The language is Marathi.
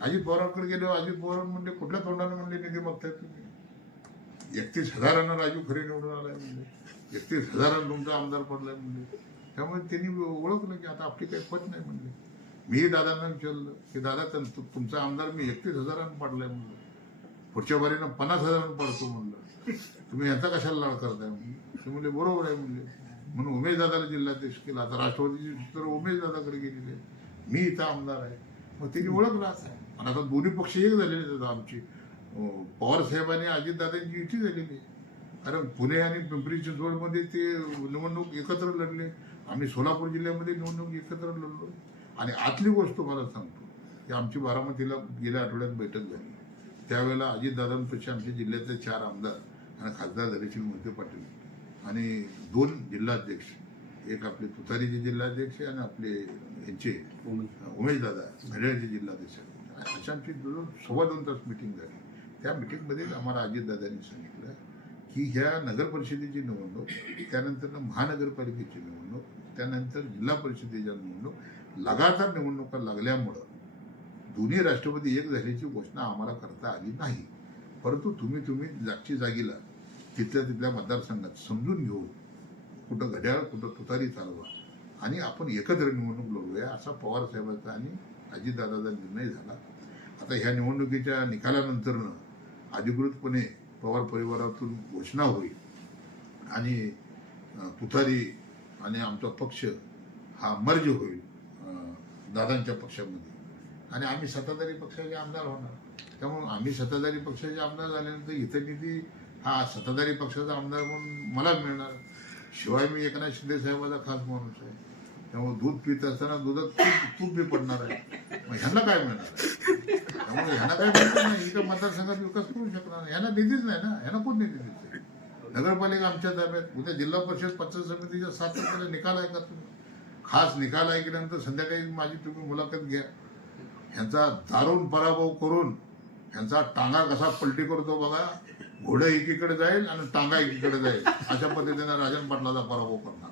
अजित पवारांकडे गेलो, अजित पवार म्हणले कुठल्या तोंडाने म्हणले निधी मागताय तुम्ही, 31,000 राजू खरे निवडून आलाय म्हणले, 31,000 तुमचा आमदार पडलाय म्हणले. त्यामुळे त्यांनी ओळखलं की आता आपली काही पत नाही म्हणले. मी दादांना विचारलं की दादा तुमचा आमदार मी 31,000 पडलाय म्हणलं, पुढच्या बारीनं 50,000 पडतो म्हणलं, तुम्ही यांचा कशाला लाड करताय म्हणले. ते म्हणले बरोबर आहे म्हणले. म्हणून उमेश दादाला जिल्हाध्यक्ष केला. आता राष्ट्रवादीची तर उमेश दादाकडे गेलेले, मी इथं आमदार आहे. मग त्यांनी ओळखलं असं. आणि आता दोन्ही पक्ष एक झालेले आहेत. आमची पवार साहेबांनी अजितदादांची युती झालेली आहे. कारण पुणे आणि पिंपरी चिंचवडमध्ये ते निवडणूक एकत्र लढले, आम्ही सोलापूर जिल्ह्यामध्ये निवडणूक एकत्र लढलो. आणि आतली गोष्ट मला सांगतो की आमची बारामतीला गेल्या आठवड्यात बैठक झाली. त्यावेळेला अजितदादांपेक्षा आमच्या जिल्ह्यातले 4 आमदार आणि खासदार धैर्यशील मोहिते पाटील आणि 2 जिल्हाध्यक्ष, एक आपले तुतारीचे जिल्हाध्यक्ष आणि आपले यांचे उमेशदादा घड्याळचे जिल्हाध्यक्ष, अशा आमची 2.25 तास मिटिंग झाली. त्या मिटिंगमध्ये आम्हाला अजितदादांनी सांगितलं की ह्या नगर परिषदेची निवडणूक, त्यानंतर महानगरपालिकेची निवडणूक, त्यानंतर जिल्हा परिषदेच्या निवडणूक, लगातार निवडणुका लागल्यामुळं दोन्ही राष्ट्रपती एक झाल्याची घोषणा आम्हाला करता आली नाही. परंतु तुम्ही जागची जागीला तिथल्या मतदारसंघात समजून घेऊन कुठं घड्याळ कुठं तुतारी चालवा आणि आपण एकत्र निवडणूक लढवूया, असा पवार साहेबांचा आणि अजितदादाचा निर्णय झाला. आता ह्या निवडणुकीच्या निकालानंतरनं अधिकृतपणे पवार परिवारातून घोषणा होईल आणि तुतारी आणि आमचा पक्ष हा मर्ज होईल दादांच्या पक्षामध्ये आणि आम्ही सत्ताधारी पक्षाचे आमदार होणार. त्यामुळे आम्ही सत्ताधारी पक्षाचे आमदार झाल्यानंतर इथं निधी हा सत्ताधारी पक्षाचा आमदार म्हणून मला मिळणार. शिवाय मी एकनाथ शिंदे साहेबाचा खास माणूस आहे. त्यामुळे दूध पित असताना दुधात तूप बी पडणार आहे. मग ह्यांना काय मिळणार आहे? त्यामुळे ह्यांना काय मिळणार नाही. इथं मतदारसंघात विकास करू शकणार नाही. ह्यांना निधीच नाही ना. ह्यांना कोण निधी देते? नगरपालिका आमच्या ताब्यात. उद्या जिल्हा परिषद पंचायत समितीच्या 7 तारखेला निकाल आहे का तुम्ही? खास निकाल ऐकल्यानंतर संध्याकाळी माझी तुम्ही मुलाखत घ्या. ह्यांचा दारुण पराभव करून ह्यांचा टांगा कसा पलटी करतो बघा. घोडं एकीकडे जाईल आणि टांगा एकीकडे जाईल, अशा पद्धतीने राजन पाटलाचा पराभव करणार.